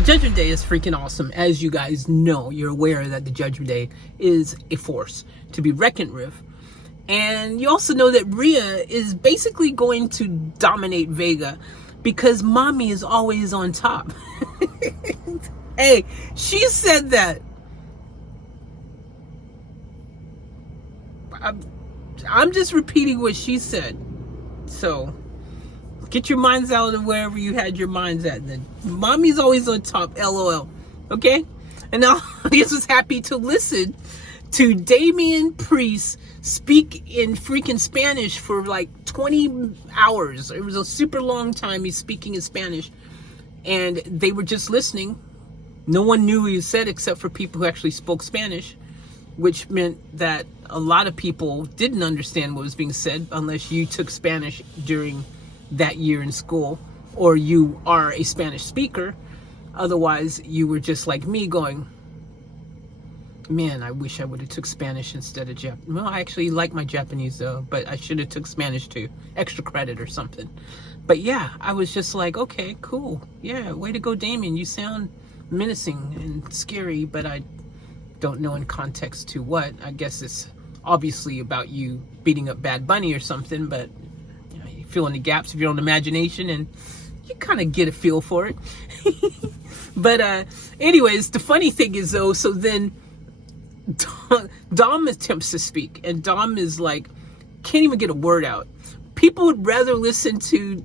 The Judgment Day is freaking awesome. As you guys know, you're aware that the Judgment Day is a force to be reckoned with. And you also know that Rhea is basically going to dominate Vega because mommy is always on top. Hey, she said that. I'm just repeating what she said. So get your minds out of wherever you had your minds at. Then mommy's always on top. LOL. Okay? And now audience was happy to listen to Damian Priest speak in freaking Spanish for like 20 hours. It was a super long time he's speaking in Spanish. And they were just listening. No one knew what he said except for people who actually spoke Spanish, which meant that a lot of people didn't understand what was being said unless you took Spanish during that year in school or you are a Spanish speaker. Otherwise, you were just like me going, man, I wish I would have took Spanish instead of Japanese. Well, I actually like my Japanese though, but I should have took Spanish too. Extra credit or something. But yeah, I was just like, okay, cool. Yeah, way to go, Damien. You sound menacing and scary, but I don't know in context to what. I guess it's obviously about you beating up Bad Bunny or something, but you know, you fill in the gaps of your own imagination and you kind of get a feel for it. But anyways, the funny thing is though, so then Dom attempts to speak and Dom is like, can't even get a word out. People would rather listen to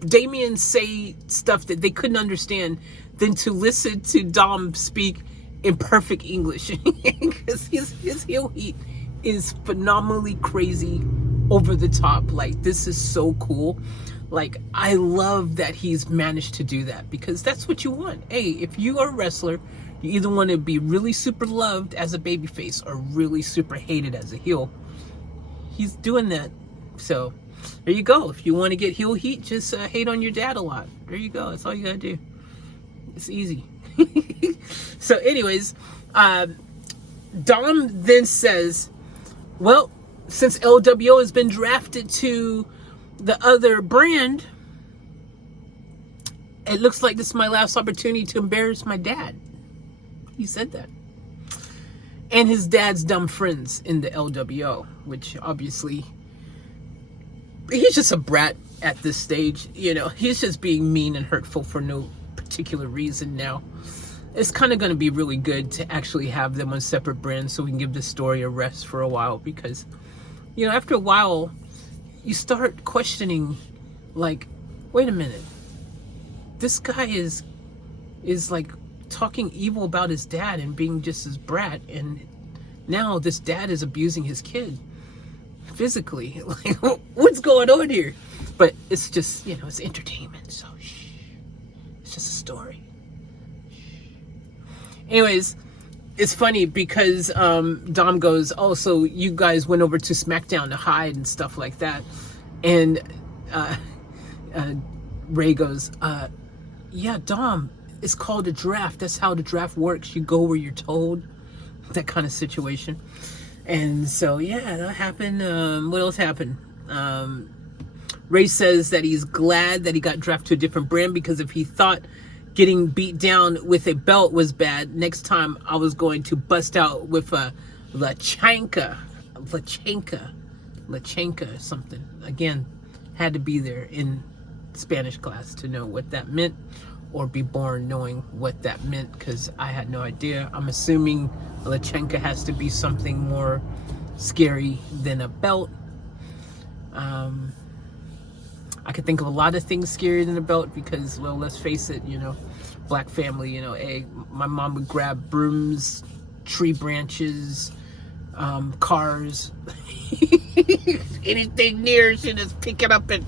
Damien say stuff that they couldn't understand than to listen to Dom speak in perfect English. Because his heel heat is phenomenally crazy, over the top. Like, this is so cool. Like, I love that he's managed to do that, because that's what you want. Hey, if you are a wrestler, you either want to be really super loved as a babyface or really super hated as a heel. He's doing that. So there you go. If you want to get heel heat, just hate on your dad a lot. There you go. That's all you gotta do. It's easy. So anyways, Dom then says, well, since LWO has been drafted to the other brand, it looks like this is my last opportunity to embarrass my dad. He said that. And his dad's dumb friends in the LWO, which obviously, he's just a brat at this stage. You know, he's just being mean and hurtful for no particular reason now. It's kind of going to be really good to actually have them on separate brands so we can give this story a rest for a while, because, you know, after a while, you start questioning, like, wait a minute, this guy is like talking evil about his dad and being just his brat, and now this dad is abusing his kid physically. Like, what's going on here? But it's just, you know, it's entertainment, so shh. It's just a story. Anyways, it's funny because Dom goes, oh, so you guys went over to SmackDown to hide and stuff like that. And Ray goes, yeah, Dom, it's called a draft. That's how the draft works. You go where you're told. That kind of situation. And so, yeah, that happened. What else happened? Ray says that he's glad that he got drafted to a different brand, because if he thought getting beat down with a belt was bad, next time I was going to bust out with a Lachanka or something. Again, had to be there in Spanish class to know what that meant, or be born knowing what that meant, because I had no idea. I'm assuming Lachanka has to be something more scary than a belt. I could think of a lot of things scarier than a belt, because, well, let's face it, you know, black family, you know, my mom would grab brooms, tree branches, cars, anything near, she just pick it up and